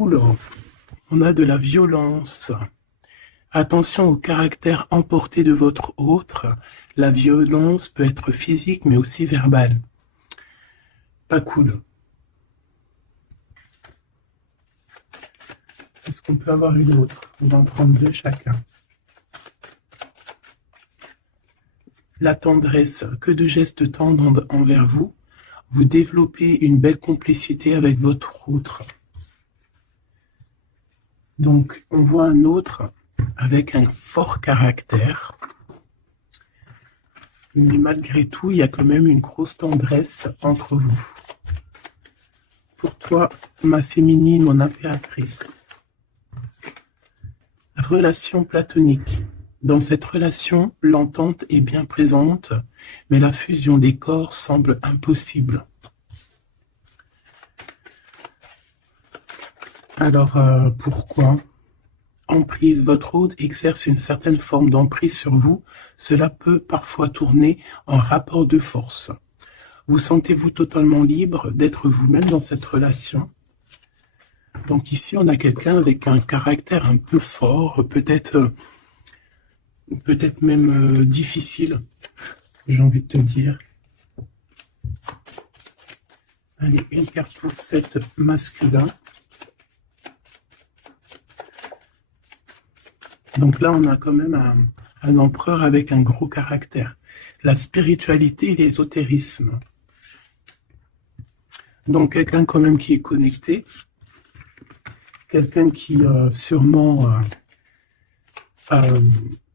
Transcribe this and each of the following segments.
Oula, on a de la violence. Attention au caractère emporté de votre autre. La violence peut être physique mais aussi verbale. Pas cool. Est-ce qu'on peut avoir une autre? On va en prendre deux chacun. La tendresse, que de gestes tendres envers vous. Vous développez une belle complicité avec votre autre. Donc, on voit un autre avec un fort caractère. Mais malgré tout, il y a quand même une grosse tendresse entre vous. Pour toi, ma féminine, mon impératrice. Relation platonique. Dans cette relation, l'entente est bien présente, mais la fusion des corps semble impossible. Alors, pourquoi? Emprise, votre hôte exerce une certaine forme d'emprise sur vous. Cela peut parfois tourner en rapport de force. Vous sentez-vous totalement libre d'être vous-même dans cette relation? Donc ici, on a quelqu'un avec un caractère un peu fort, peut-être même difficile, j'ai envie de te dire. Allez, une carte pour cette masculin. Donc là, on a quand même un empereur avec un gros caractère. La spiritualité et l'ésotérisme. Donc quelqu'un quand même qui est connecté. Quelqu'un qui sûrement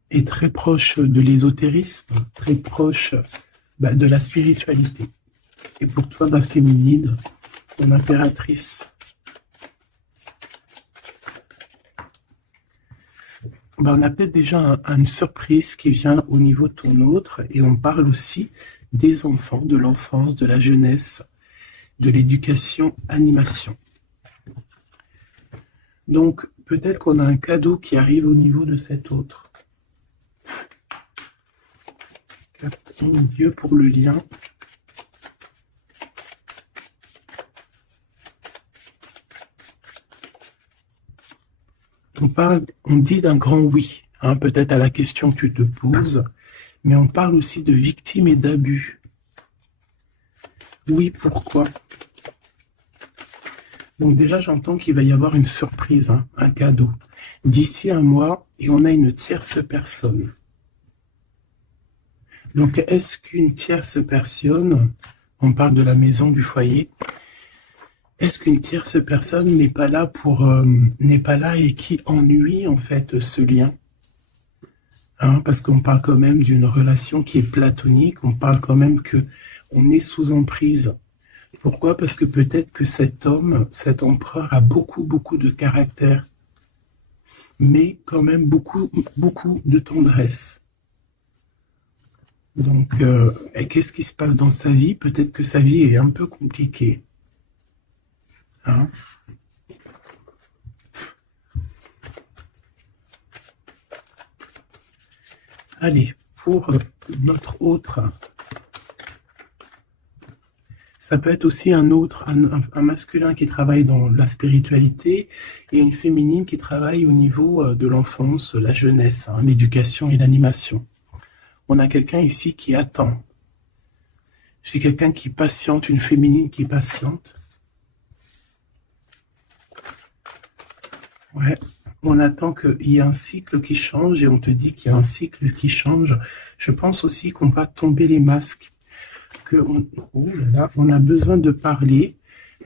est très proche de l'ésotérisme, très proche de la spiritualité. Et pour toi, ma féminine, mon impératrice. On a peut-être déjà une surprise qui vient au niveau de ton autre, et on parle aussi des enfants, de l'enfance, de la jeunesse, de l'éducation, animation. Donc, peut-être qu'on a un cadeau qui arrive au niveau de cet autre. Carte mon Dieu pour le lien. On dit d'un grand oui, hein, peut-être à la question que tu te poses, mais on parle aussi de victimes et d'abus. Oui, pourquoi? Donc déjà, j'entends qu'il va y avoir une surprise, hein, un cadeau. D'ici un mois, et on a une tierce personne. Donc, est-ce qu'une tierce personne, on parle de la maison, du foyer, est-ce qu'une tierce personne n'est pas là n'est pas là et qui ennuie en fait ce lien, hein, parce qu'on parle quand même d'une relation qui est platonique, on parle quand même que on est sous emprise. Pourquoi? Parce que peut-être que cet homme, cet empereur a beaucoup de caractère, mais quand même beaucoup de tendresse. Donc, qu'est-ce qui se passe dans sa vie? Peut-être que sa vie est un peu compliquée. Hein? Allez, pour notre autre, ça peut être aussi un masculin qui travaille dans la spiritualité et une féminine qui travaille au niveau de l'enfance, la jeunesse, hein, l'éducation et l'animation. On a quelqu'un ici qui attend. J'ai quelqu'un qui patiente, une féminine qui patiente. Ouais, on attend qu'il y ait un cycle qui change et on te dit qu'il y a un cycle qui change. Je pense aussi qu'on va tomber les masques, on a besoin de parler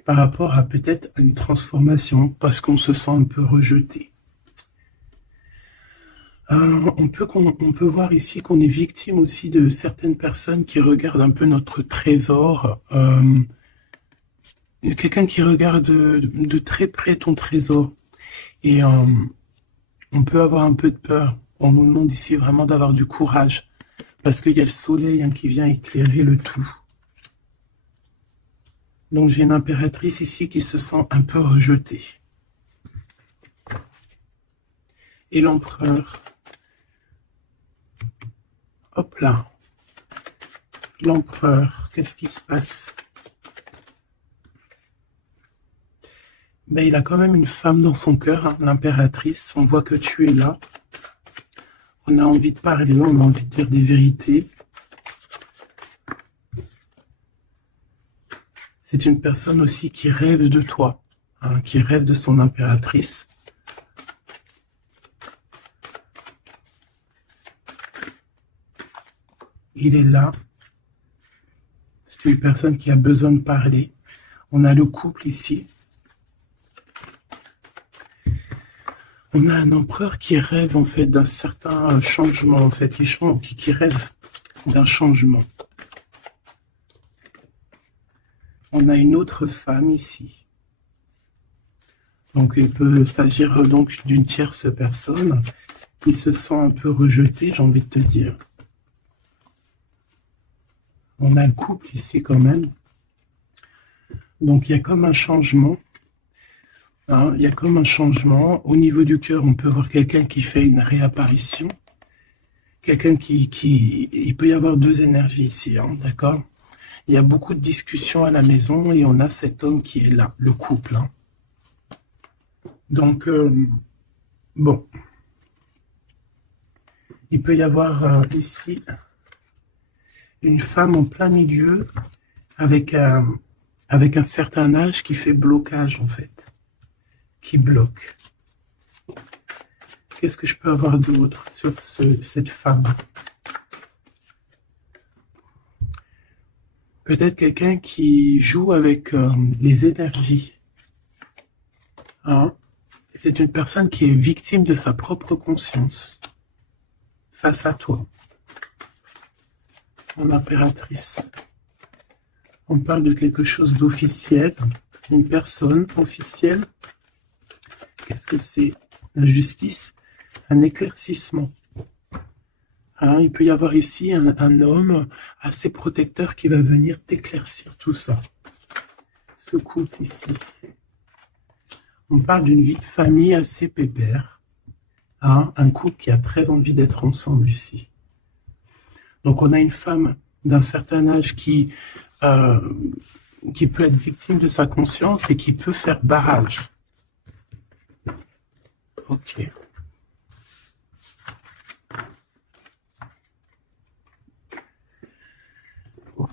par rapport à peut-être une transformation parce qu'on se sent un peu rejeté. On peut voir ici qu'on est victime aussi de certaines personnes qui regardent un peu notre trésor. Quelqu'un qui regarde de très près ton trésor. Et on peut avoir un peu de peur. On nous demande ici vraiment d'avoir du courage. Parce qu'il y a le soleil, hein, qui vient éclairer le tout. Donc j'ai une impératrice ici qui se sent un peu rejetée. Et l'empereur. Hop là. L'empereur, qu'est-ce qui se passe? Ben, il a quand même une femme dans son cœur, hein, l'impératrice. On voit que tu es là. On a envie de parler, on a envie de dire des vérités. C'est une personne aussi qui rêve de toi, hein, qui rêve de son impératrice. Il est là. C'est une personne qui a besoin de parler. On a le couple ici. On a un empereur qui rêve en fait d'un certain changement, en fait, qui rêve d'un changement. On a une autre femme ici. Donc il peut s'agir donc d'une tierce personne qui se sent un peu rejetée, j'ai envie de te dire. On a le couple ici quand même. Donc il y a comme un changement. Hein, il y a comme un changement. Au niveau du cœur, on peut voir quelqu'un qui fait une réapparition. Quelqu'un il peut y avoir deux énergies ici, hein, d'accord? Il y a beaucoup de discussions à la maison et on a cet homme qui est là, le couple. Hein. Donc, bon. Il peut y avoir ici une femme en plein milieu avec un certain âge qui fait blocage en fait, qui bloque. Qu'est-ce que je peux avoir d'autre sur cette femme? Peut-être quelqu'un qui joue avec les énergies. Hein? C'est une personne qui est victime de sa propre conscience face à toi. Mon impératrice. On parle de quelque chose d'officiel, une personne officielle. Qu'est-ce que c'est? La justice, un éclaircissement. Hein, il peut y avoir ici un homme assez protecteur qui va venir t'éclaircir tout ça. Ce couple ici. On parle d'une vie de famille assez pépère. Hein, un couple qui a très envie d'être ensemble ici. Donc on a une femme d'un certain âge qui peut être victime de sa conscience et qui peut faire barrage. Ok. Ok.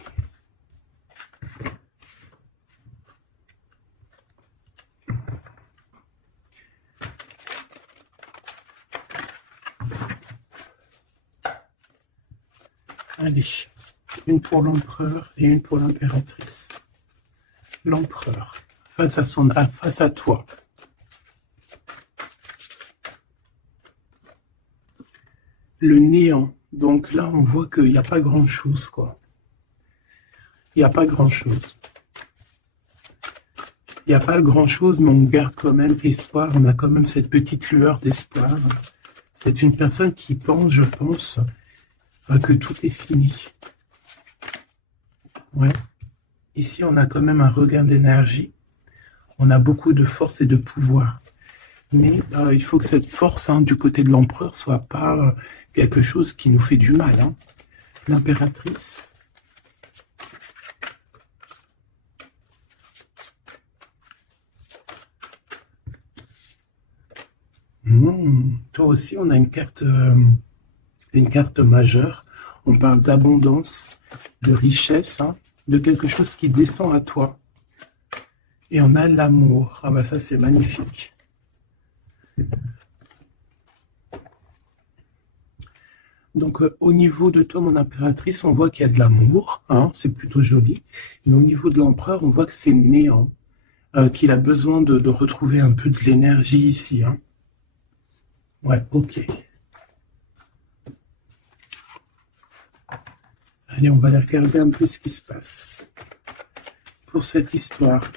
Allez, une pour l'empereur et une pour l'impératrice. L'empereur, face à toi. Le néant. Donc là, on voit qu'il n'y a pas grand-chose, quoi. Il n'y a pas grand-chose. Il n'y a pas grand-chose, mais on garde quand même espoir. On a quand même cette petite lueur d'espoir. C'est une personne qui pense, je pense, que tout est fini. Ouais. Ici, on a quand même un regain d'énergie. On a beaucoup de force et de pouvoir. Mais il faut que cette force, hein, du côté de l'empereur, soit pas quelque chose qui nous fait du mal. Hein. L'impératrice. Toi aussi, on a une carte majeure. On parle d'abondance, de richesse, hein, de quelque chose qui descend à toi. Et on a l'amour. Ah bah ça, c'est magnifique. Donc, au niveau de toi, mon impératrice, on voit qu'il y a de l'amour, hein, c'est plutôt joli. Mais au niveau de l'empereur, on voit que c'est néant, qu'il a besoin de retrouver un peu de l'énergie ici. Hein. Ouais, ok. Allez, on va aller regarder un peu ce qui se passe pour cette histoire.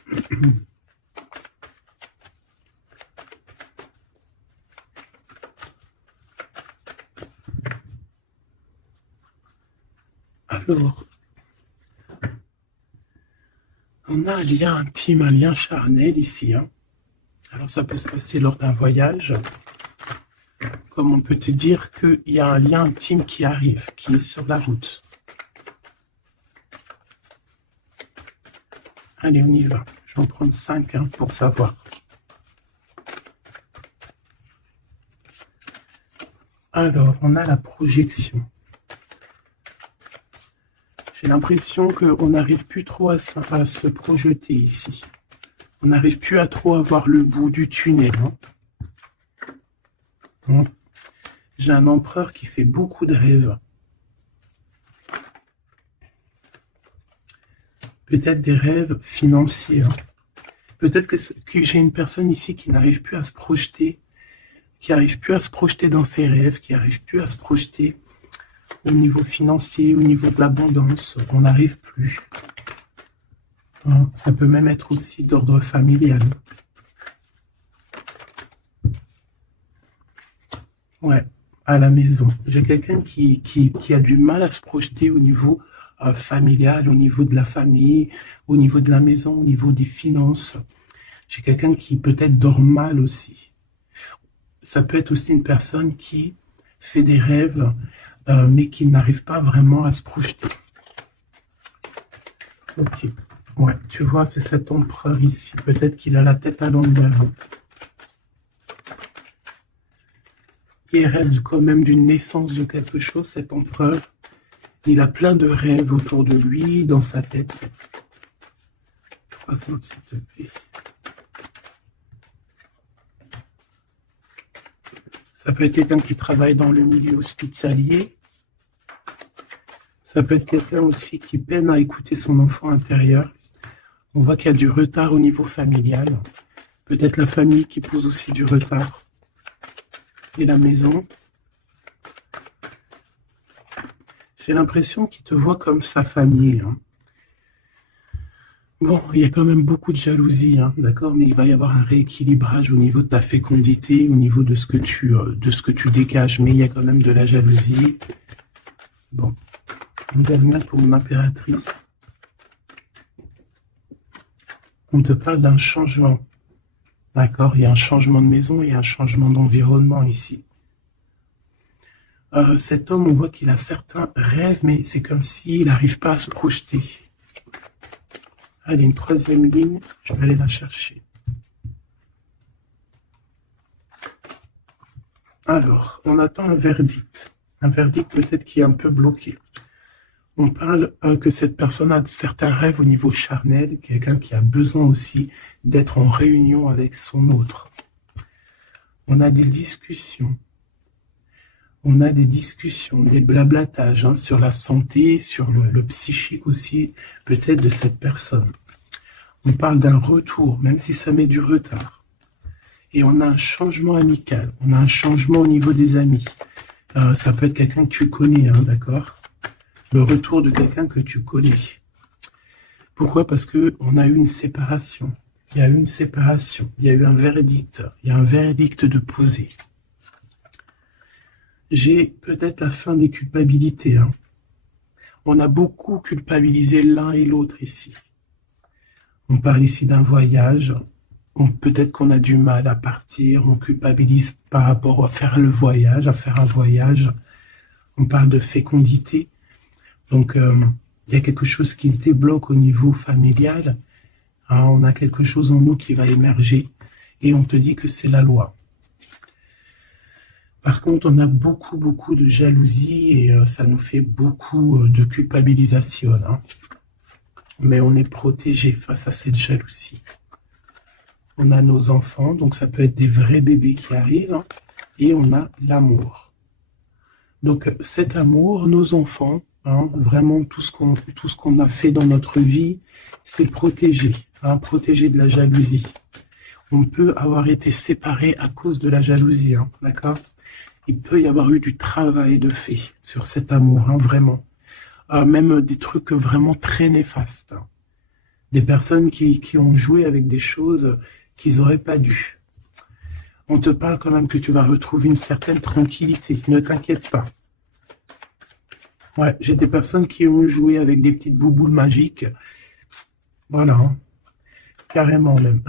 Alors, on a un lien intime, un lien charnel ici. Hein. Alors, ça peut se passer lors d'un voyage. Comme on peut te dire qu'il y a un lien intime qui arrive, qui est sur la route. Allez, on y va. Je vais en prendre 5 hein, pour savoir. Alors, on a la projection. J'ai l'impression qu'on n'arrive plus trop à se projeter ici. On n'arrive plus à trop avoir le bout du tunnel. Hein. J'ai un empereur qui fait beaucoup de rêves. Peut-être des rêves financiers. Hein. Peut-être que j'ai une personne ici qui n'arrive plus à se projeter, qui n'arrive plus à se projeter dans ses rêves, qui n'arrive plus à se projeter au niveau financier, au niveau de l'abondance. On n'arrive plus. Hein. Ça peut même être aussi d'ordre familial. Ouais, à la maison. J'ai quelqu'un qui a du mal à se projeter au niveau familial, au niveau de la famille, au niveau de la maison, au niveau des finances. J'ai quelqu'un qui peut-être dort mal aussi. Ça peut être aussi une personne qui fait des rêves, mais qui n'arrive pas vraiment à se projeter. Ok. Ouais, tu vois, c'est cet empereur ici. Peut-être qu'il a la tête à l'envers. Il rêve quand même d'une naissance de quelque chose, cet empereur. Il a plein de rêves autour de lui, dans sa tête. 3 autres, s'il te plaît. Ça peut être quelqu'un qui travaille dans le milieu hospitalier. Ça peut être quelqu'un aussi qui peine à écouter son enfant intérieur. On voit qu'il y a du retard au niveau familial. Peut-être la famille qui pose aussi du retard. Et la maison. J'ai l'impression qu'il te voit comme sa famille. Hein. Bon, il y a quand même beaucoup de jalousie, hein, d'accord, mais il va y avoir un rééquilibrage au niveau de ta fécondité, au niveau de ce que tu dégages, mais il y a quand même de la jalousie. Bon, une dernière pour mon impératrice. On te parle d'un changement, d'accord, il y a un changement de maison, il y a un changement d'environnement ici. Cet homme, on voit qu'il a certains rêves, mais c'est comme s'il n'arrive pas à se projeter. Allez, une 3e ligne, je vais aller la chercher. Alors, on attend un verdict. Un verdict peut-être qui est un peu bloqué. On parle que cette personne a certains rêves au niveau charnel, quelqu'un qui a besoin aussi d'être en réunion avec son autre. On a des discussions. On a des discussions, des blablatages hein, sur la santé, sur le psychique aussi, peut-être de cette personne. On parle d'un retour, même si ça met du retard. Et on a un changement amical, on a un changement au niveau des amis. Ça peut être quelqu'un que tu connais, hein, d'accord? Le retour de quelqu'un que tu connais. Pourquoi? Parce qu'on a eu une séparation. Il y a eu une séparation, il y a eu un verdict, il y a un verdict de posé. J'ai peut-être la fin des culpabilités. Hein. On a beaucoup culpabilisé l'un et l'autre ici. On parle ici d'un voyage. Peut-être qu'on a du mal à partir. On culpabilise par rapport à faire le voyage, à faire un voyage. On parle de fécondité. Donc, il y a quelque chose qui se débloque au niveau familial. Hein, on a quelque chose en nous qui va émerger. Et on te dit que c'est la loi. Par contre, on a beaucoup de jalousie et ça nous fait beaucoup de culpabilisation. Hein. Mais on est protégé face à cette jalousie. On a nos enfants, donc ça peut être des vrais bébés qui arrivent. Hein, et on a l'amour. Donc cet amour, nos enfants, hein, vraiment tout ce qu'on a fait dans notre vie, c'est protégé. Hein, protégé de la jalousie. On peut avoir été séparés à cause de la jalousie. Hein, d'accord ? Il peut y avoir eu du travail de fait sur cet amour, hein, vraiment. Même des trucs vraiment très néfastes. Hein. Des personnes qui ont joué avec des choses qu'ils n'auraient pas dû. On te parle quand même que tu vas retrouver une certaine tranquillité. Ne t'inquiète pas. Ouais, j'ai des personnes qui ont joué avec des petites bouboules magiques. Voilà. Hein. Carrément même.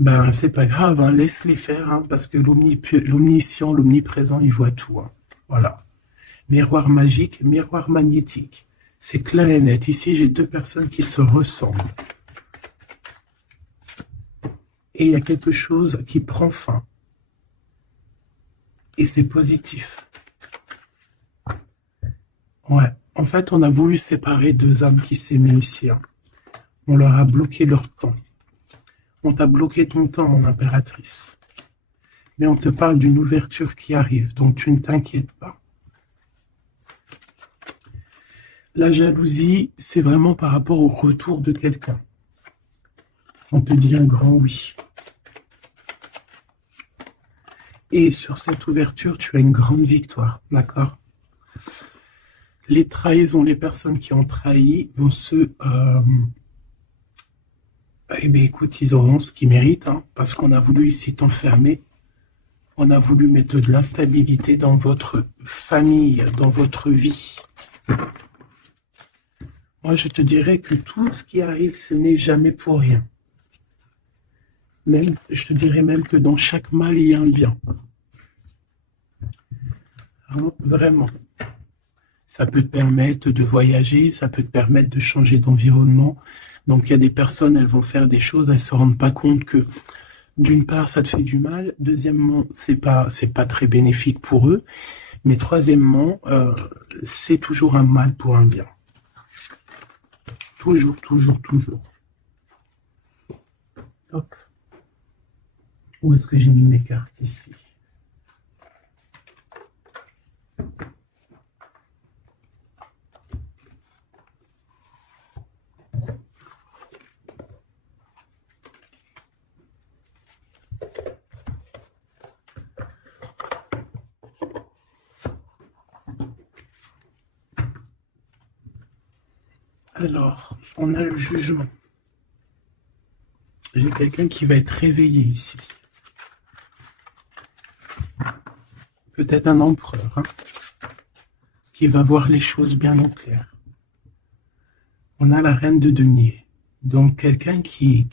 Ben, c'est pas grave, hein, laisse-les faire, hein, parce que l'omniscient, l'omniprésent, il voit tout. Hein. Voilà. Miroir magique, miroir magnétique. C'est clair et net. Ici, j'ai 2 personnes qui se ressemblent. Et il y a quelque chose qui prend fin. Et c'est positif. Ouais. En fait, on a voulu séparer deux âmes qui s'aimaient ici, hein. On leur a bloqué leur temps. On t'a bloqué ton temps, mon impératrice. Mais on te parle d'une ouverture qui arrive, donc tu ne t'inquiètes pas. La jalousie, c'est vraiment par rapport au retour de quelqu'un. On te dit un grand oui. Et sur cette ouverture, tu as une grande victoire, d'accord? Les trahisons, les personnes qui ont trahi vont eh bien, écoute, ils auront ce qu'ils méritent, hein, parce qu'on a voulu ici t'enfermer. On a voulu mettre de l'instabilité dans votre famille, dans votre vie. Moi, je te dirais que tout ce qui arrive, ce n'est jamais pour rien. Même, je te dirais même que dans chaque mal, il y a un bien. Vraiment. Ça peut te permettre de voyager, ça peut te permettre de changer d'environnement. Donc, il y a des personnes, elles vont faire des choses, elles ne se rendent pas compte que, d'une part, ça te fait du mal. Deuxièmement, c'est pas très bénéfique pour eux. Mais troisièmement, c'est toujours un mal pour un bien. Toujours, toujours, toujours. Hop. Où est-ce que j'ai mis mes cartes ici? Alors, on a le jugement. J'ai quelqu'un qui va être réveillé ici. Peut-être un empereur, hein, qui va voir les choses bien au clair. On a la reine de denier. Donc, quelqu'un qui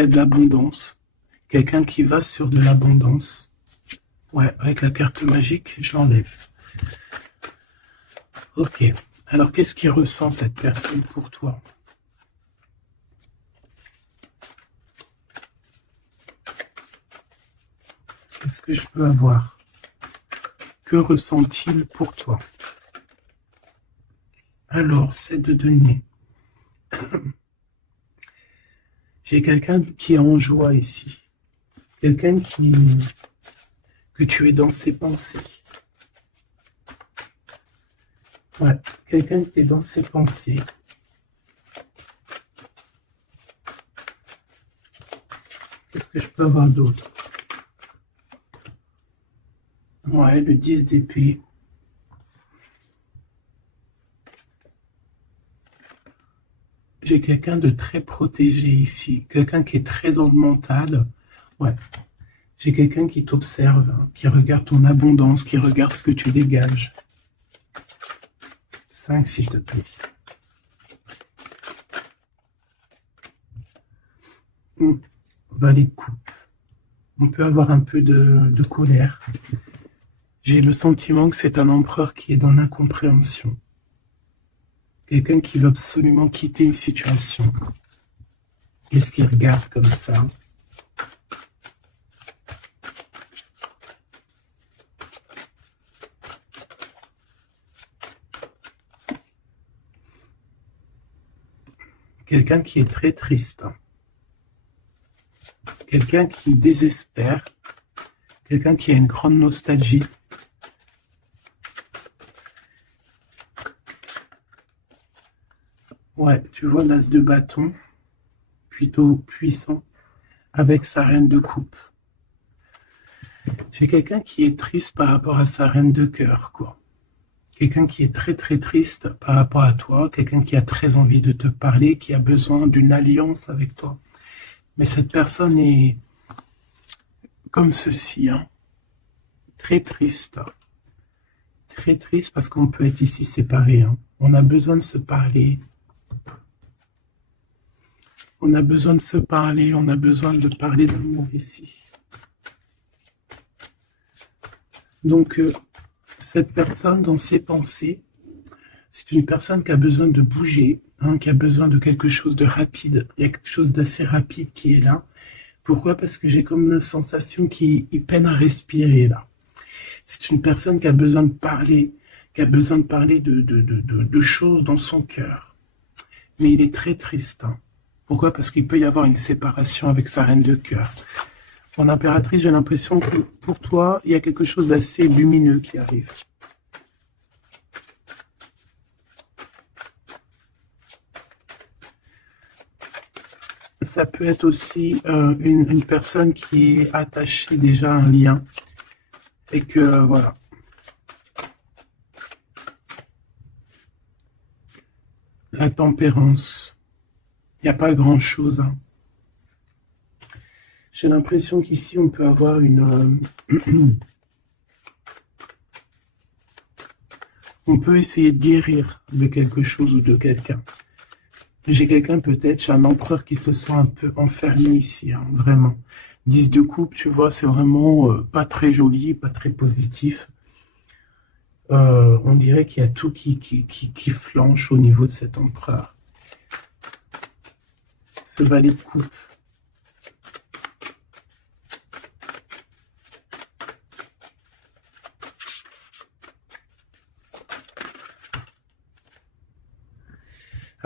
a de l'abondance. Quelqu'un qui va sur de l'abondance. Ouais, avec la carte magique, je l'enlève. Ok. Alors, qu'est-ce qu'il ressent cette personne pour toi? Qu'est-ce que je peux avoir? Que ressent-il pour toi? Alors, c'est de denier. J'ai quelqu'un qui est en joie ici. Quelqu'un que tu es dans ses pensées. Ouais, quelqu'un qui est dans ses pensées. Qu'est-ce que je peux avoir d'autre? Ouais, le 10 d'épée. J'ai quelqu'un de très protégé ici. Quelqu'un qui est très dans le mental. Ouais. J'ai quelqu'un qui t'observe, hein, qui regarde ton abondance, qui regarde ce que tu dégages. 5, s'il te plaît. Valet de coupe. On peut avoir un peu de colère. J'ai le sentiment que c'est un empereur qui est dans l'incompréhension. Quelqu'un qui veut absolument quitter une situation. Qu'est-ce qu'il regarde comme ça? Quelqu'un qui est très triste. Quelqu'un qui désespère. Quelqu'un qui a une grande nostalgie. Ouais, tu vois l'as de bâton, plutôt puissant, avec sa reine de coupe. J'ai quelqu'un qui est triste par rapport à sa reine de cœur, quoi. Quelqu'un qui est très très triste par rapport à toi, quelqu'un qui a très envie de te parler, qui a besoin d'une alliance avec toi. Mais cette personne est comme ceci, hein, très triste. Très triste parce qu'on peut être ici séparés, hein. On a besoin de se parler. On a besoin de se parler, on a besoin de parler d'amour ici. Donc, cette personne, dans ses pensées, c'est une personne qui a besoin de bouger, hein, qui a besoin de quelque chose de rapide. Il y a quelque chose d'assez rapide qui est là Pourquoi? Parce que j'ai comme une sensation qu'il peine à respirer, là. C'est une personne qui a besoin de parler, qui a besoin de parler de choses dans son cœur. Mais il est très triste, hein. Pourquoi? Parce qu'il peut y avoir une séparation avec sa reine de cœur. Mon impératrice, j'ai l'impression que pour toi, il y a quelque chose d'assez lumineux qui arrive. Ça peut être aussi une personne qui est attachée déjà à un lien. Et que, voilà. La tempérance. Il n'y a pas grand-chose, hein. J'ai l'impression qu'ici, on peut avoir une... on peut essayer de guérir de quelque chose ou de quelqu'un. J'ai quelqu'un peut-être, j'ai un empereur qui se sent un peu enfermé ici, hein, vraiment. 10 de coupe, tu vois, c'est vraiment pas très joli, pas très positif. On dirait qu'il y a tout qui flanche au niveau de cet empereur. Ce valet de coupe.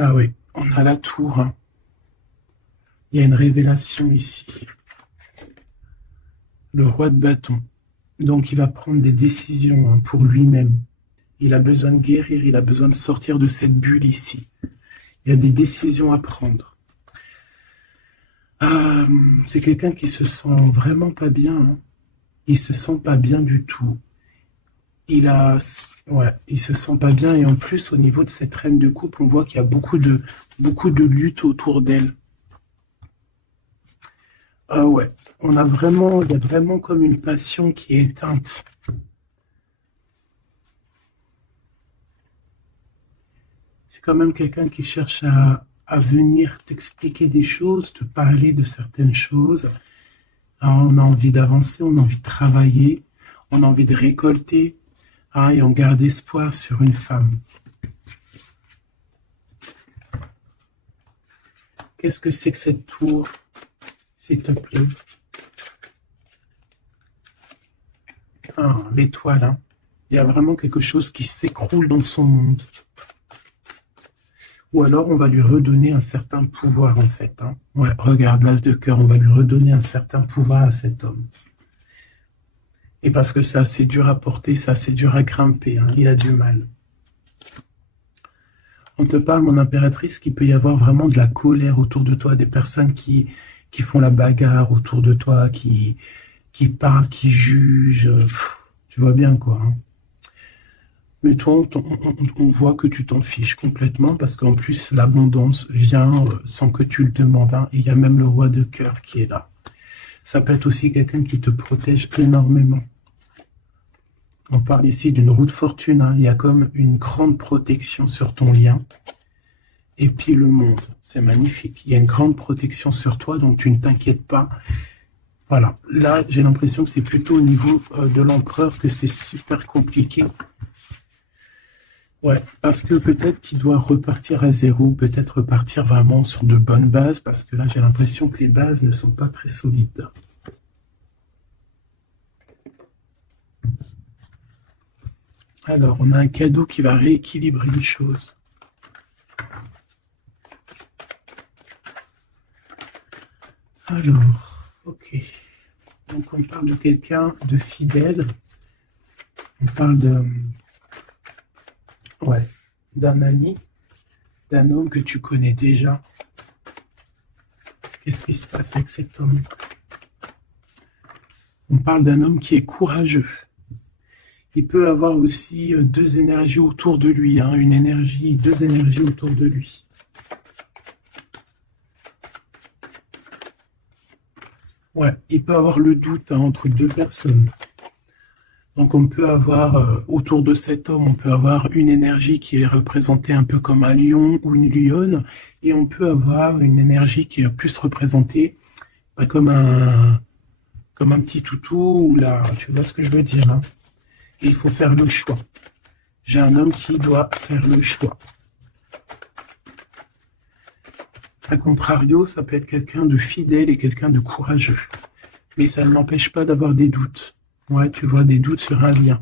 Ah oui, on a la tour, hein. Il y a une révélation ici. Le roi de bâton. Donc il va prendre des décisions, hein, pour lui-même. Il a besoin de guérir, il a besoin de sortir de cette bulle ici. Il y a des décisions à prendre. C'est quelqu'un qui se sent vraiment pas bien, hein. Il se sent pas bien du tout. Ouais, il se sent pas bien et en plus au niveau de cette reine de coupe, on voit qu'il y a beaucoup de lutte autour d'elle. Ah ouais, il y a vraiment comme une passion qui est éteinte. C'est quand même quelqu'un qui cherche à venir t'expliquer des choses, te parler de certaines choses. Ah, on a envie d'avancer, on a envie de travailler, on a envie de récolter, hein, et on garde espoir sur une femme. Qu'est-ce que c'est que cette tour, s'il te plaît? Ah, l'étoile, hein. Il y a vraiment quelque chose qui s'écroule dans son monde. Ou alors on va lui redonner un certain pouvoir, en fait, hein. Ouais, regarde, l'as de cœur, on va lui redonner un certain pouvoir à cet homme. Et parce que c'est assez dur à porter, c'est assez dur à grimper, hein. Il a du mal. On te parle, mon impératrice, qu'il peut y avoir vraiment de la colère autour de toi, des personnes qui font la bagarre autour de toi, qui parlent, qui jugent. Tu vois bien, quoi, hein. Mais toi, on voit que tu t'en fiches complètement parce qu'en plus, l'abondance vient sans que tu le demandes, hein. Et il y a même le roi de cœur qui est là. Ça peut être aussi quelqu'un qui te protège énormément. On parle ici d'une roue de fortune, hein. Il y a comme une grande protection sur ton lien. Et puis le monde, c'est magnifique. Il y a une grande protection sur toi, donc tu ne t'inquiètes pas. Voilà, là, j'ai l'impression que c'est plutôt au niveau de l'empereur que c'est super compliqué. Ouais, parce que peut-être qu'il doit repartir à zéro, peut-être repartir vraiment sur de bonnes bases, parce que là, j'ai l'impression que les bases ne sont pas très solides. Alors, on a un cadeau qui va rééquilibrer les choses. Alors, ok. Donc, on parle de quelqu'un de fidèle. On parle ouais, d'un ami, d'un homme que tu connais déjà. Qu'est-ce qui se passe avec cet homme? On parle d'un homme qui est courageux. Il peut avoir aussi deux énergies autour de lui, hein, deux énergies autour de lui. Ouais, il peut avoir le doute, hein, entre deux personnes. Donc on peut avoir, autour de cet homme, on peut avoir une énergie qui est représentée un peu comme un lion ou une lionne, et on peut avoir une énergie qui est plus représentée comme un petit toutou, ou là, tu vois ce que je veux dire, hein. Et il faut faire le choix. J'ai un homme qui doit faire le choix. A contrario, ça peut être quelqu'un de fidèle et quelqu'un de courageux. Mais ça ne l'empêche pas d'avoir des doutes. Ouais, tu vois, des doutes sur un lien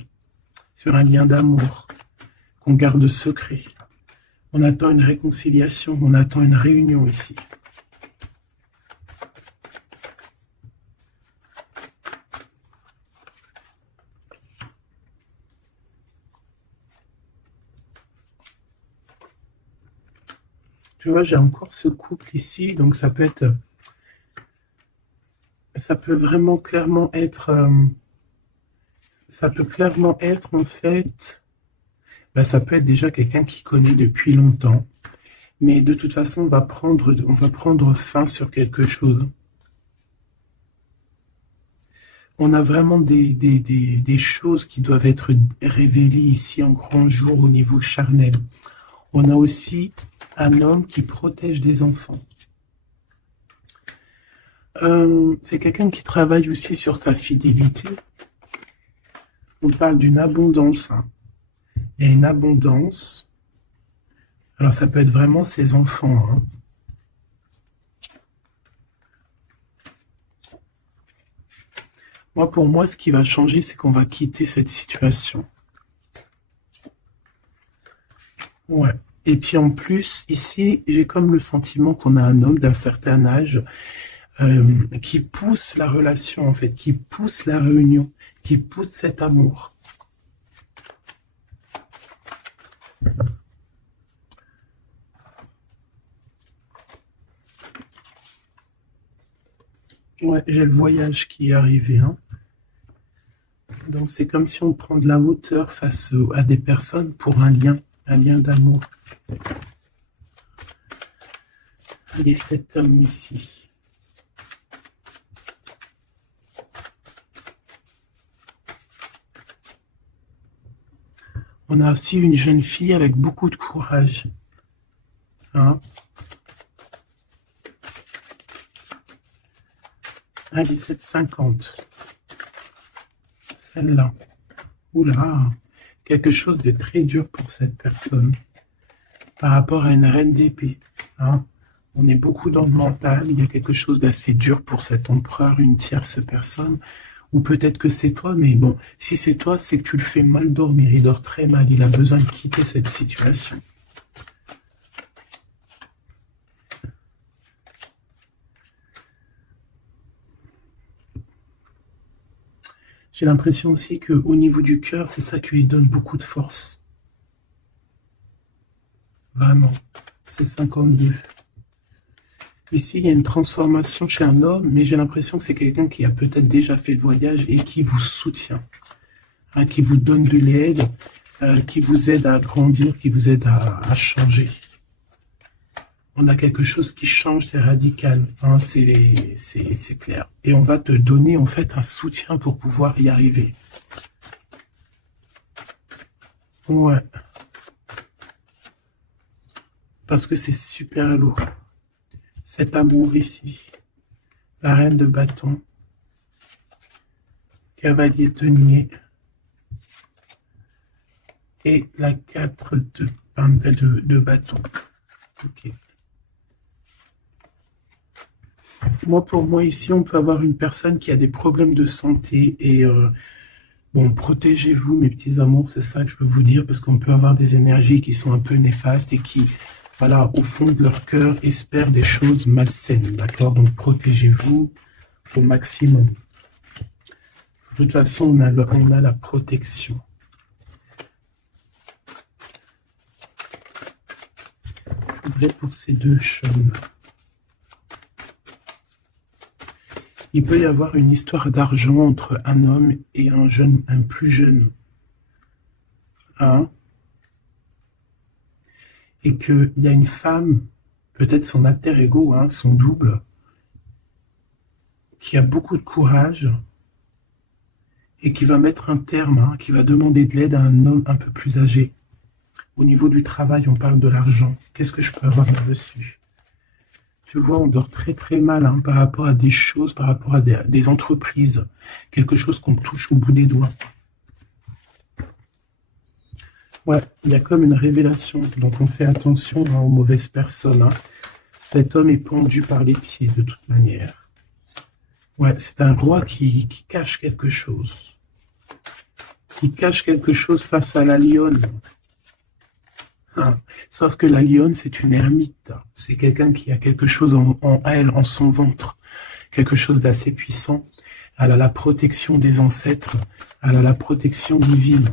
d'amour qu'on garde secret. On attend une réconciliation, on attend une réunion ici. Tu vois, j'ai encore ce couple ici, donc ça peut vraiment clairement être, ça peut clairement être en fait, ça peut être déjà quelqu'un qui connaît depuis longtemps, mais de toute façon, on va prendre fin sur quelque chose. On a vraiment des choses qui doivent être révélées ici en grand jour au niveau charnel. On a aussi un homme qui protège des enfants. C'est quelqu'un qui travaille aussi sur sa fidélité. On parle d'une abondance. Hein. Il y a une abondance. Alors ça peut être vraiment ses enfants. Hein. Moi, pour moi, ce qui va changer, c'est qu'on va quitter cette situation. Ouais. Et puis en plus, ici, j'ai comme le sentiment qu'on a un homme d'un certain âge qui pousse la relation, en fait, qui pousse la réunion, qui pousse cet amour. Ouais, j'ai le voyage qui est arrivé. Hein. Donc c'est comme si on prend de la hauteur face à des personnes pour un lien d'amour. Et cet homme ici. On a aussi une jeune fille avec beaucoup de courage. Hein? Allez, 7,50. Celle-là. Oula, quelque chose de très dur pour cette personne. Par rapport à une reine d'épée. Hein? On est beaucoup dans le mental. Il y a quelque chose d'assez dur pour cet empereur, une tierce personne. Ou peut-être que c'est toi, mais bon, si c'est toi, c'est que tu le fais mal dormir. Il dort très mal. Il a besoin de quitter cette situation. J'ai l'impression aussi qu'au niveau du cœur, c'est ça qui lui donne beaucoup de force. Vraiment. C'est 52. Ici, il y a une transformation chez un homme, mais j'ai l'impression que c'est quelqu'un qui a peut-être déjà fait le voyage et qui vous soutient, hein, qui vous donne de l'aide, qui vous aide à grandir, qui vous aide à changer. On a quelque chose qui change, c'est radical, hein, c'est clair. Et on va te donner en fait un soutien pour pouvoir y arriver. Ouais. Parce que c'est super lourd. Cet amour ici. La reine de bâton. Cavalier denier. Et la 4 de bâton. Ok. Pour moi, ici, on peut avoir une personne qui a des problèmes de santé et bon, protégez-vous, mes petits amours, c'est ça que je veux vous dire, parce qu'on peut avoir des énergies qui sont un peu néfastes et qui, voilà, au fond de leur cœur, espèrent des choses malsaines, d'accord? Donc, protégez-vous au maximum. De toute façon, on a la protection. Je voudrais pour ces deux chemins. Il peut y avoir une histoire d'argent entre un homme et un plus jeune. Hein? Et qu'il y a une femme, peut-être son alter ego, hein, son double, qui a beaucoup de courage et qui va mettre un terme, hein, qui va demander de l'aide à un homme un peu plus âgé. Au niveau du travail, on parle de l'argent. Qu'est-ce que je peux avoir là-dessus? Tu vois, on dort très très mal, hein, par rapport à des choses, par rapport à des entreprises. Quelque chose qu'on touche au bout des doigts. Ouais, il y a comme une révélation. Donc on fait attention, hein, aux mauvaises personnes. Hein. Cet homme est pendu par les pieds de toute manière. Ouais, c'est un roi qui cache quelque chose. Qui cache quelque chose face à la lionne. Hein. Sauf que la lionne, c'est une ermite. C'est quelqu'un qui a quelque chose en elle, en son ventre. Quelque chose d'assez puissant. Elle a la protection des ancêtres. Elle a la protection divine.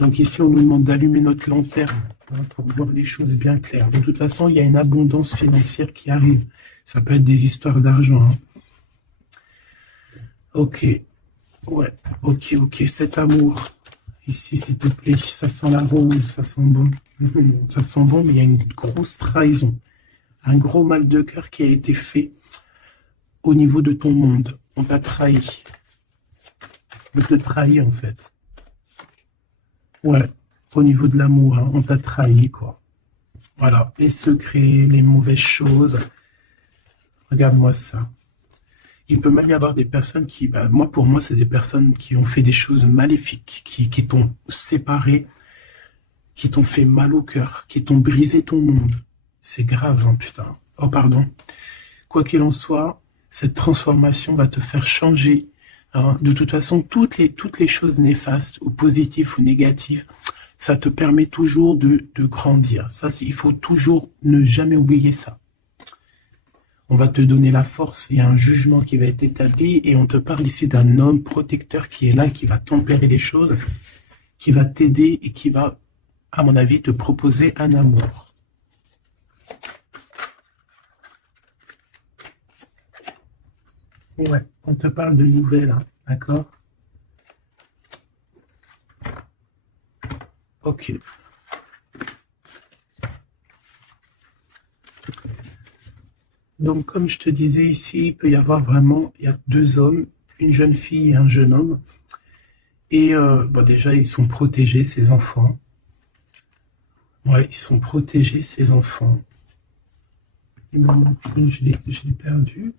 Donc ici, on nous demande d'allumer notre lanterne pour voir les choses bien claires. De toute façon, il y a une abondance financière qui arrive. Ça peut être des histoires d'argent. Hein. Ok. Ouais. Ok. Cet amour. Ici, s'il te plaît. Ça sent la rose. Ça sent bon. Ça sent bon, mais il y a une grosse trahison. Un gros mal de cœur qui a été fait au niveau de ton monde. On t'a trahi. On te trahit, en fait. Ouais, au niveau de l'amour, hein, on t'a trahi, quoi. Voilà, les secrets, les mauvaises choses. Regarde-moi ça. Il peut même y avoir des personnes qui, pour moi, c'est des personnes qui ont fait des choses maléfiques, qui t'ont séparé, qui t'ont fait mal au cœur, qui t'ont brisé ton monde. C'est grave, hein, putain. Oh, pardon. Quoi qu'il en soit, cette transformation va te faire changer. Hein. De toute façon, toutes les choses néfastes ou positives ou négatives, ça te permet toujours de grandir. Ça, il faut toujours ne jamais oublier ça. On va te donner la force, il y a un jugement qui va être établi et on te parle ici d'un homme protecteur qui est là, qui va tempérer les choses, qui va t'aider et qui va, à mon avis, te proposer un amour. Ouais, on te parle de nouvelles, hein, d'accord? Ok. Donc, comme je te disais ici, il peut y avoir vraiment, il y a deux hommes, une jeune fille et un jeune homme. Et déjà, ils sont protégés, ces enfants. Ouais, ils sont protégés, ces enfants. Il m'en manque une, je l'ai perdu.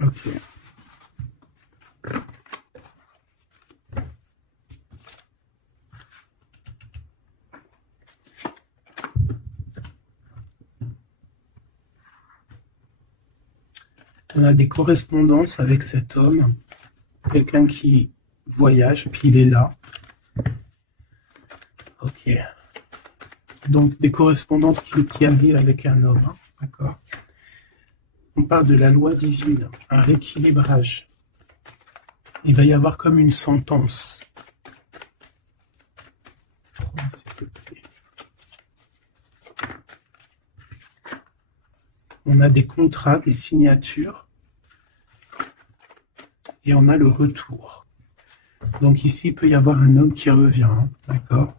Ok. On a des correspondances avec cet homme, quelqu'un qui voyage, puis il est là. Ok. Donc, des correspondances qui arrivent avec un homme, hein, d'accord? On parle de la loi divine, un rééquilibrage. Il va y avoir comme une sentence. S'il te plaît. On a des contrats, des signatures, et on a le retour. Donc ici, il peut y avoir un homme qui revient, hein, d'accord?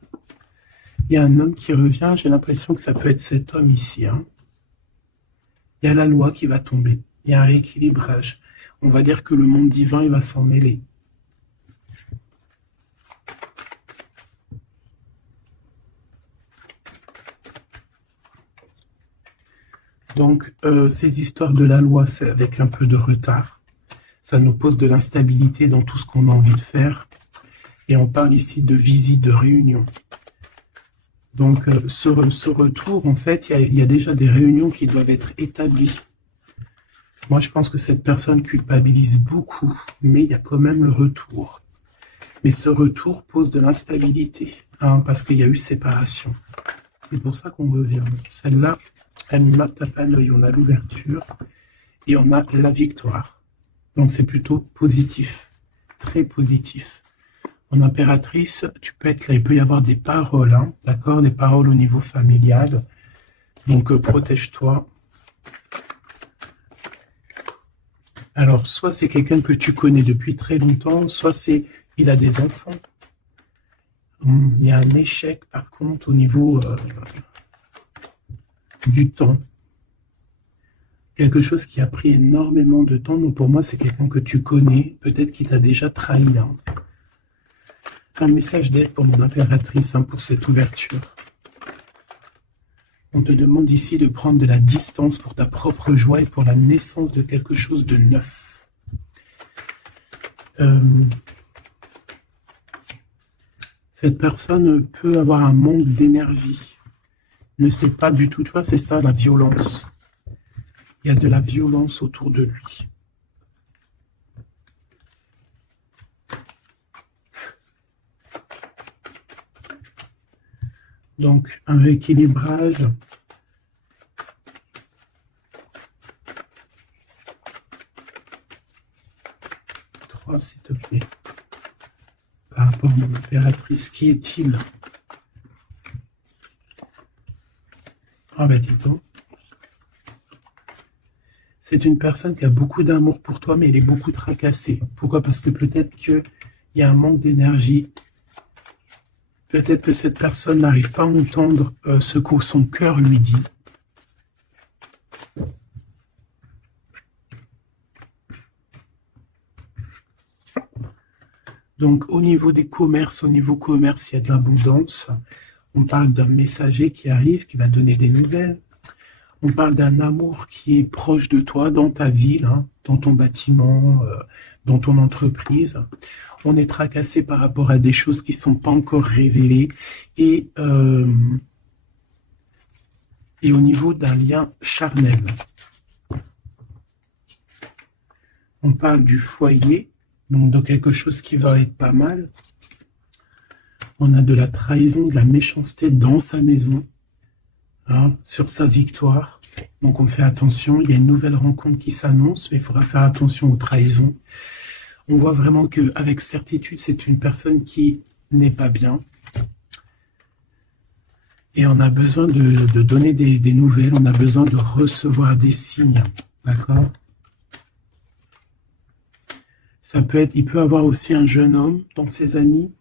Il y a un homme qui revient, j'ai l'impression que ça peut être cet homme ici. Hein. Il y a la loi qui va tomber, il y a un rééquilibrage. On va dire que le monde divin, il va s'en mêler. Donc, ces histoires de la loi, c'est avec un peu de retard. Ça nous pose de l'instabilité dans tout ce qu'on a envie de faire. Et on parle ici de visite, de réunion. Donc, ce retour, en fait, il y a déjà des réunions qui doivent être établies. Moi, je pense que cette personne culpabilise beaucoup, mais il y a quand même le retour. Mais ce retour pose de l'instabilité, hein, parce qu'il y a eu séparation. C'est pour ça qu'on revient. Celle-là, elle me tape à l'œil. On a l'ouverture et on a la victoire. Donc, c'est plutôt positif, très positif. En impératrice, tu peux être là, il peut y avoir des paroles, hein, d'accord, des paroles au niveau familial. Donc, protège-toi. Alors, soit c'est quelqu'un que tu connais depuis très longtemps, soit il a des enfants. Il y a un échec, par contre, au niveau du temps. Quelque chose qui a pris énormément de temps. Donc, pour moi, c'est quelqu'un que tu connais, peut-être qui t'a déjà trahi. Hein. Un message d'aide pour mon impératrice, hein, pour cette ouverture. On te demande ici de prendre de la distance pour ta propre joie et pour la naissance de quelque chose de neuf. Cette personne peut avoir un manque d'énergie, ne sait pas du tout, tu vois, c'est ça la violence. Il y a de la violence autour de lui. Donc, un rééquilibrage. Trois, s'il te plaît. Par rapport à mon impératrice, qui est-il? Ah ben dis donc. C'est une personne qui a beaucoup d'amour pour toi, mais elle est beaucoup tracassée. Pourquoi? Parce que peut-être qu'il y a un manque d'énergie. Peut-être que cette personne n'arrive pas à entendre ce que son cœur lui dit. Donc, au niveau des commerces, il y a de l'abondance. On parle d'un messager qui arrive, qui va donner des nouvelles. On parle d'un amour qui est proche de toi, dans ta ville, hein, dans ton bâtiment, dans ton entreprise. On est tracassé par rapport à des choses qui ne sont pas encore révélées. Et au niveau d'un lien charnel. On parle du foyer, donc de quelque chose qui va être pas mal. On a de la trahison, de la méchanceté dans sa maison, hein, sur sa victoire. Donc on fait attention, il y a une nouvelle rencontre qui s'annonce, mais il faudra faire attention aux trahisons. On voit vraiment qu'avec certitude, c'est une personne qui n'est pas bien. Et on a besoin de donner des nouvelles, on a besoin de recevoir des signes, d'accord? Ça peut être, il peut avoir aussi un jeune homme dans ses amis,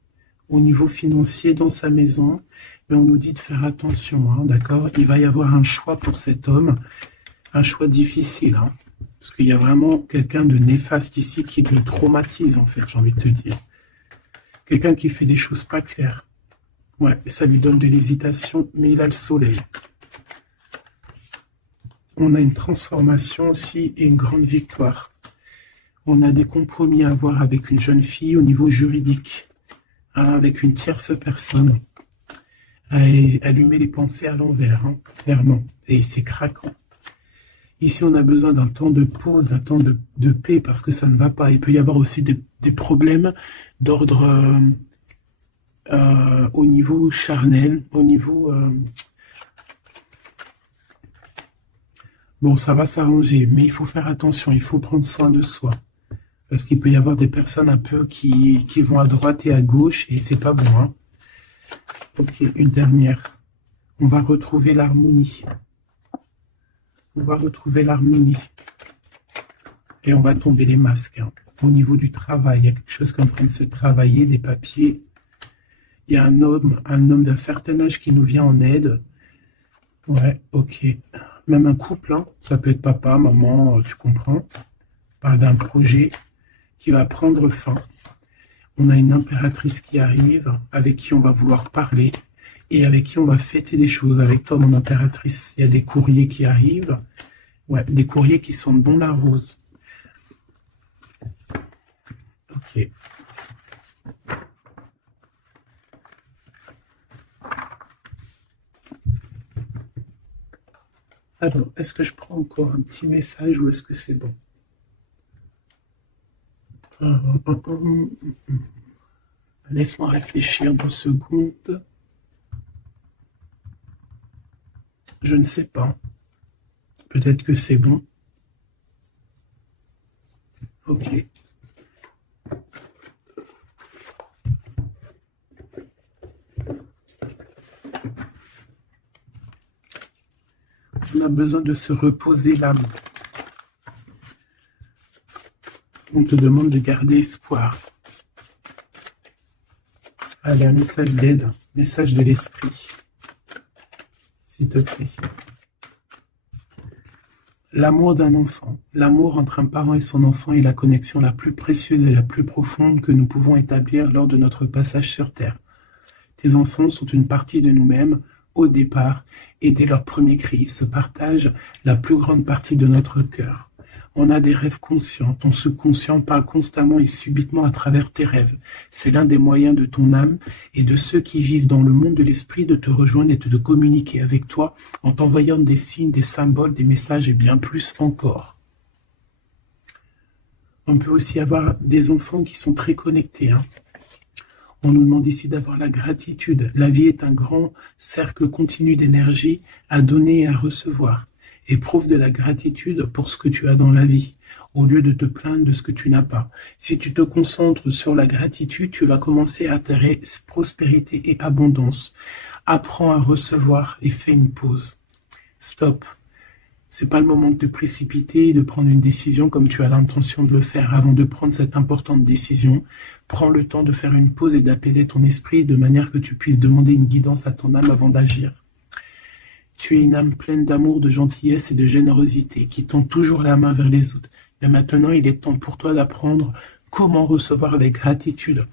au niveau financier, dans sa maison, mais on nous dit de faire attention, hein, d'accord? Il va y avoir un choix pour cet homme, un choix difficile, hein, parce qu'il y a vraiment quelqu'un de néfaste ici qui le traumatise, en fait, j'ai envie de te dire. Quelqu'un qui fait des choses pas claires. Ouais, ça lui donne de l'hésitation, mais il a le soleil. On a une transformation aussi et une grande victoire. On a des compromis à avoir avec une jeune fille au niveau juridique, hein, avec une tierce personne. Allumer les pensées à l'envers, hein, clairement. Et c'est craquant. Ici, on a besoin d'un temps de pause, d'un temps de paix, parce que ça ne va pas. Il peut y avoir aussi des problèmes d'ordre au niveau charnel, au niveau... Bon, ça va s'arranger, mais il faut faire attention, il faut prendre soin de soi. Parce qu'il peut y avoir des personnes un peu qui vont à droite et à gauche, et c'est pas bon, hein. Ok, une dernière. On va retrouver l'harmonie. On va retrouver l'harmonie. Et on va tomber les masques, hein. Au niveau du travail, il y a quelque chose qui est en train de se travailler, des papiers. Il y a un homme d'un certain âge qui nous vient en aide. Ouais, ok. Même un couple, hein. Ça peut être papa, maman, tu comprends. On parle d'un projet qui va prendre fin. On a une impératrice qui arrive, avec qui on va vouloir parler, et avec qui on va fêter des choses. Avec toi, mon impératrice, il y a des courriers qui arrivent. Ouais, des courriers qui sentent bon la rose. Ok. Alors, est-ce que je prends encore un petit message ou est-ce que c'est bon? Laisse-moi réfléchir 2 secondes. Je ne sais pas. Peut-être que c'est bon. Ok. On a besoin de se reposer l'âme. On te demande de garder espoir. Allez, un message d'aide, message de l'esprit. S'il te plaît. L'amour d'un enfant, l'amour entre un parent et son enfant est la connexion la plus précieuse et la plus profonde que nous pouvons établir lors de notre passage sur Terre. Tes enfants sont une partie de nous-mêmes au départ et dès leur premier cri, ils se partagent la plus grande partie de notre cœur. On a des rêves conscients. Ton subconscient parle constamment et subitement à travers tes rêves. C'est l'un des moyens de ton âme et de ceux qui vivent dans le monde de l'esprit de te rejoindre et de te communiquer avec toi en t'envoyant des signes, des symboles, des messages et bien plus encore. On peut aussi avoir des enfants qui sont très connectés. On nous demande ici d'avoir la gratitude. La vie est un grand cercle continu d'énergie à donner et à recevoir. Éprouve de la gratitude pour ce que tu as dans la vie, au lieu de te plaindre de ce que tu n'as pas. Si tu te concentres sur la gratitude, tu vas commencer à attirer prospérité et abondance. Apprends à recevoir et fais une pause. Stop. C'est pas le moment de te précipiter et de prendre une décision comme tu as l'intention de le faire. Avant de prendre cette importante décision, prends le temps de faire une pause et d'apaiser ton esprit de manière que tu puisses demander une guidance à ton âme avant d'agir. Tu es une âme pleine d'amour, de gentillesse et de générosité qui tend toujours la main vers les autres. Mais maintenant, il est temps pour toi d'apprendre comment recevoir avec gratitude.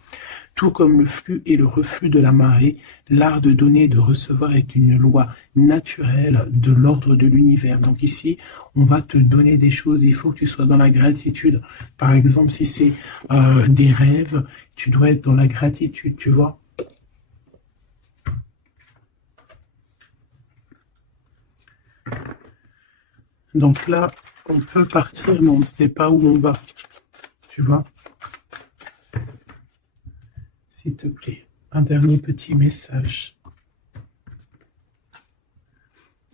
Tout comme le flux et le reflux de la marée, l'art de donner et de recevoir est une loi naturelle de l'ordre de l'univers. Donc ici, on va te donner des choses, il faut que tu sois dans la gratitude. Par exemple, si c'est des rêves, tu dois être dans la gratitude, tu vois. Donc là, on peut partir, mais on ne sait pas où on va, tu vois. S'il te plaît, un dernier petit message.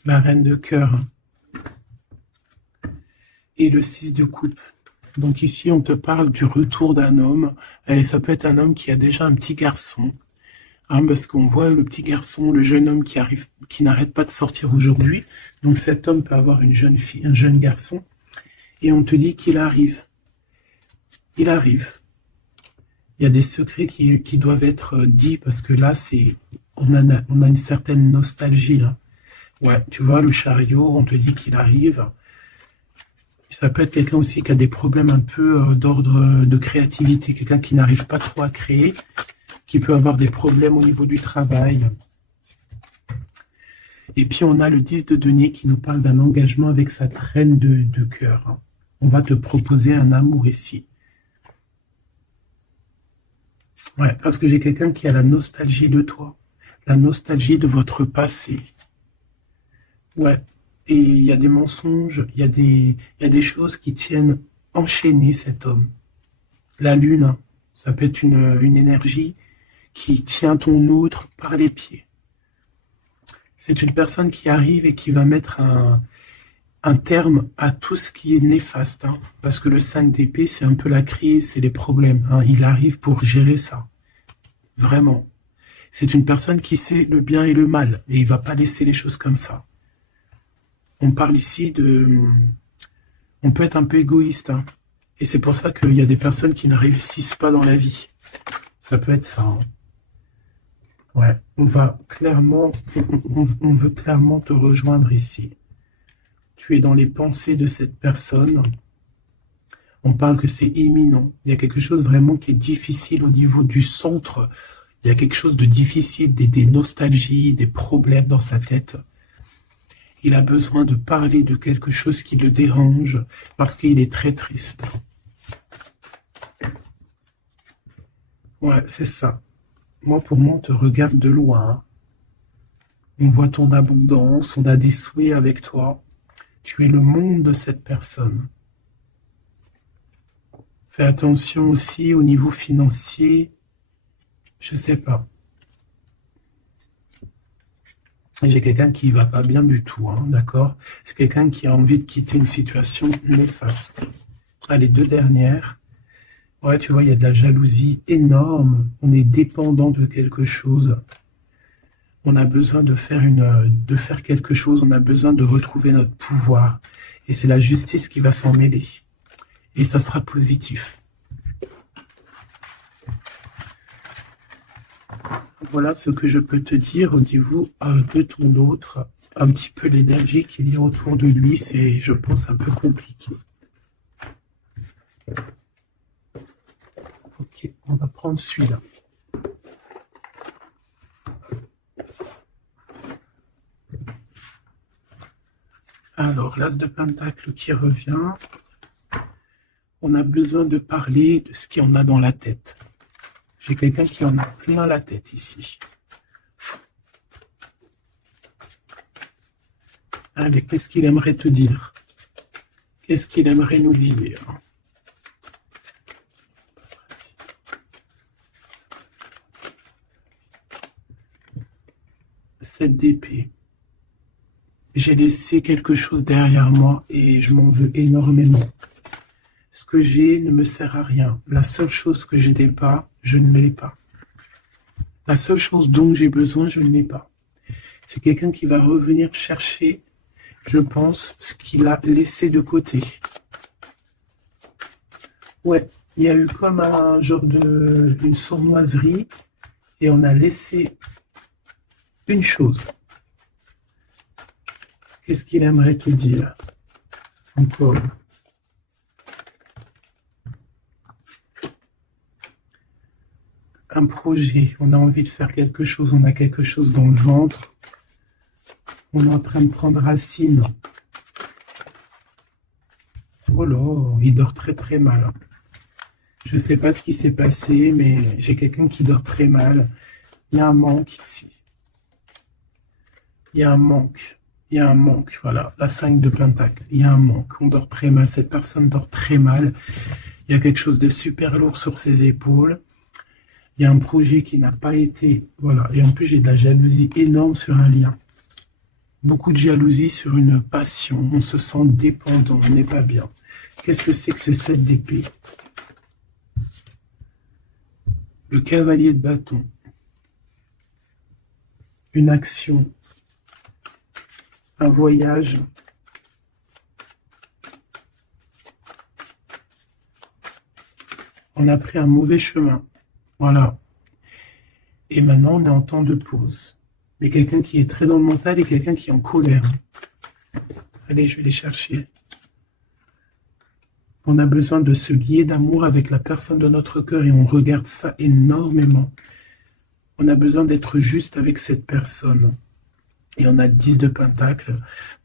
La reine de cœur et le 6 de coupe. Donc ici, on te parle du retour d'un homme. Et ça peut être un homme qui a déjà un petit garçon. Parce qu'on voit le petit garçon, le jeune homme qui arrive, qui n'arrête pas de sortir aujourd'hui. Donc cet homme peut avoir une jeune fille, un jeune garçon. Et on te dit qu'il arrive. Il arrive. Il y a des secrets qui doivent être dits parce que là, on a une certaine nostalgie. Ouais, tu vois, le chariot, on te dit qu'il arrive. Ça peut être quelqu'un aussi qui a des problèmes un peu d'ordre de créativité, quelqu'un qui n'arrive pas trop à créer, qui peut avoir des problèmes au niveau du travail. Et puis on a le 10 de denier qui nous parle d'un engagement avec sa reine de cœur. On va te proposer un amour ici. Ouais, parce que j'ai quelqu'un qui a la nostalgie de toi, la nostalgie de votre passé. Ouais, et il y a des mensonges, il y a des choses qui tiennent enchaîner cet homme. La lune, ça peut être une énergie qui tient ton outre par les pieds. C'est une personne qui arrive et qui va mettre un terme à tout ce qui est néfaste. Parce que le 5 d'épée, c'est un peu la crise, c'est les problèmes. Il arrive pour gérer ça. Vraiment. C'est une personne qui sait le bien et le mal. Et il va pas laisser les choses comme ça. On parle ici de... On peut être un peu égoïste. Et c'est pour ça qu'il y a des personnes qui ne réussissent pas dans la vie. Ça peut être ça. Ouais, on veut clairement te rejoindre ici. Tu es dans les pensées de cette personne. On parle que c'est imminent. Il y a quelque chose vraiment qui est difficile au niveau du centre. Il y a quelque chose de difficile, des nostalgies, des problèmes dans sa tête. Il a besoin de parler de quelque chose qui le dérange parce qu'il est très triste. Ouais, c'est ça. Moi, pour moi, on te regarde de loin. On voit ton abondance, on a des souhaits avec toi. Tu es le monde de cette personne. Fais attention aussi au niveau financier. Je sais pas. J'ai quelqu'un qui va pas bien du tout, d'accord? C'est quelqu'un qui a envie de quitter une situation néfaste. Les deux dernières. Ouais, tu vois, il y a de la jalousie énorme. On est dépendant de quelque chose. On a besoin de faire quelque chose. On a besoin de retrouver notre pouvoir. Et c'est la justice qui va s'en mêler. Et ça sera positif. Voilà ce que je peux te dire au niveau de ton autre. Un petit peu l'énergie qu'il y a autour de lui, c'est, je pense, un peu compliqué. Ok, on va prendre celui-là. Alors, l'as de pentacle qui revient. On a besoin de parler de ce qu'il y en a dans la tête. J'ai quelqu'un qui en a plein la tête ici. Allez, qu'est-ce qu'il aimerait te dire? Qu'est-ce qu'il aimerait nous dire? Cette d'épée. J'ai laissé quelque chose derrière moi et je m'en veux énormément. Ce que j'ai ne me sert à rien. La seule chose que je n'ai pas, je ne l'ai pas. La seule chose dont j'ai besoin, je ne l'ai pas. C'est quelqu'un qui va revenir chercher, je pense, ce qu'il a laissé de côté. Ouais, il y a eu comme un genre une sournoiserie et on a laissé une chose. Qu'est-ce qu'il aimerait te dire? Encore. Un projet, on a envie de faire quelque chose, on a quelque chose dans le ventre. On est en train de prendre racine. Oh là, il dort très très mal. Je ne sais pas ce qui s'est passé, mais j'ai quelqu'un qui dort très mal. Il y a un manque ici. Il y a un manque. Il y a un manque, voilà, la 5 de Pentacle. Il y a un manque, on dort très mal, cette personne dort très mal. Il y a quelque chose de super lourd sur ses épaules. Il y a un projet qui n'a pas été, voilà. Et en plus, j'ai de la jalousie énorme sur un lien. Beaucoup de jalousie sur une passion. On se sent dépendant, on n'est pas bien. Qu'est-ce que c'est que ces 7 d'épée? Le cavalier de bâton. Une action. Un voyage. On a pris un mauvais chemin. Voilà. Et maintenant, on est en temps de pause. Mais quelqu'un qui est très dans le mental et quelqu'un qui est en colère. Allez, je vais les chercher. On a besoin de se lier d'amour avec la personne de notre cœur et on regarde ça énormément. On a besoin d'être juste avec cette personne. Et on a le 10 de Pentacle.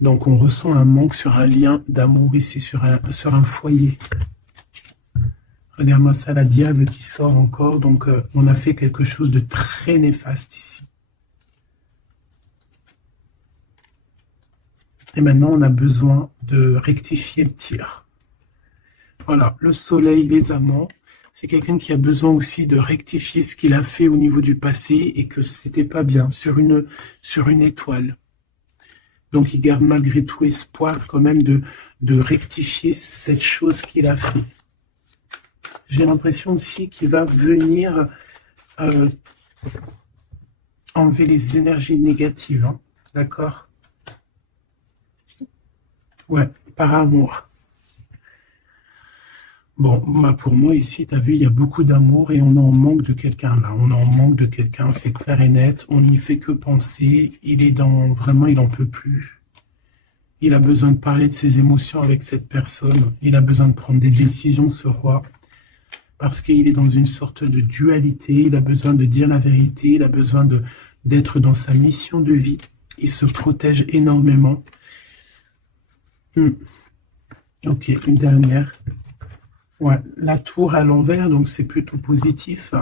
Donc on ressent un manque sur un lien d'amour ici, sur un foyer. Regarde-moi ça, la diable qui sort encore. Donc on a fait quelque chose de très néfaste ici. Et maintenant on a besoin de rectifier le tir. Voilà, le soleil, les amants. C'est quelqu'un qui a besoin aussi de rectifier ce qu'il a fait au niveau du passé et que c'était pas bien, sur une étoile. Donc il garde malgré tout espoir quand même de rectifier cette chose qu'il a fait. J'ai l'impression aussi qu'il va venir enlever les énergies négatives, hein, d'accord? Ouais, par amour. Bon, bah pour moi ici, tu as vu, il y a beaucoup d'amour et on est en manque de quelqu'un là. On est en manque de quelqu'un, c'est clair et net. On n'y fait que penser. Il est vraiment, il n'en peut plus. Il a besoin de parler de ses émotions avec cette personne. Il a besoin de prendre des décisions, ce roi. Parce qu'il est dans une sorte de dualité. Il a besoin de dire la vérité. Il a besoin d'être dans sa mission de vie. Il se protège énormément. Ok, une dernière. Ouais, la tour à l'envers, donc c'est plutôt positif.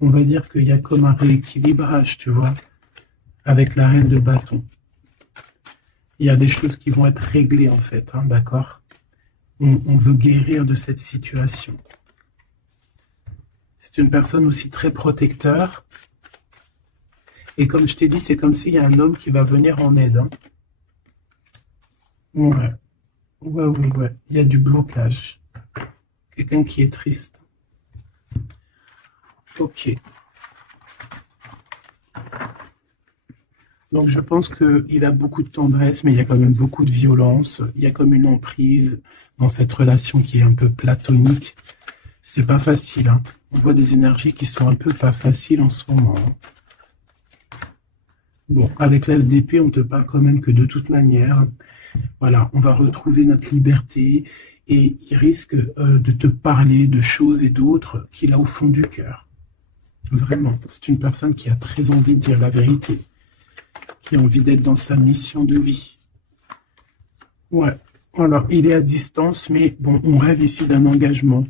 On va dire qu'il y a comme un rééquilibrage, tu vois, avec la reine de bâton. Il y a des choses qui vont être réglées, en fait, hein, d'accord? On veut guérir de cette situation. C'est une personne aussi très protecteur. Et comme je t'ai dit, c'est comme s'il y a un homme qui va venir en aide. Hein. Ouais. Ouais. Il y a du blocage. Quelqu'un qui est triste. Ok. Donc je pense qu'il a beaucoup de tendresse, mais il y a quand même beaucoup de violence. Il y a comme une emprise dans cette relation qui est un peu platonique. C'est pas facile. Hein. On voit des énergies qui sont un peu pas faciles en ce moment. Hein. Bon, avec l'As d'épée, on te parle quand même que de toute manière, voilà, on va retrouver notre liberté. Et il risque de te parler de choses et d'autres qu'il a au fond du cœur. Vraiment, c'est une personne qui a très envie de dire la vérité, qui a envie d'être dans sa mission de vie. Ouais, Alors, il est à distance, mais bon, on rêve ici d'un engagement.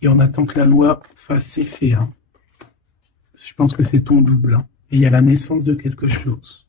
Et on attend que la loi fasse ses faits, hein. Je pense que c'est ton double, hein. Et il y a la naissance de quelque chose.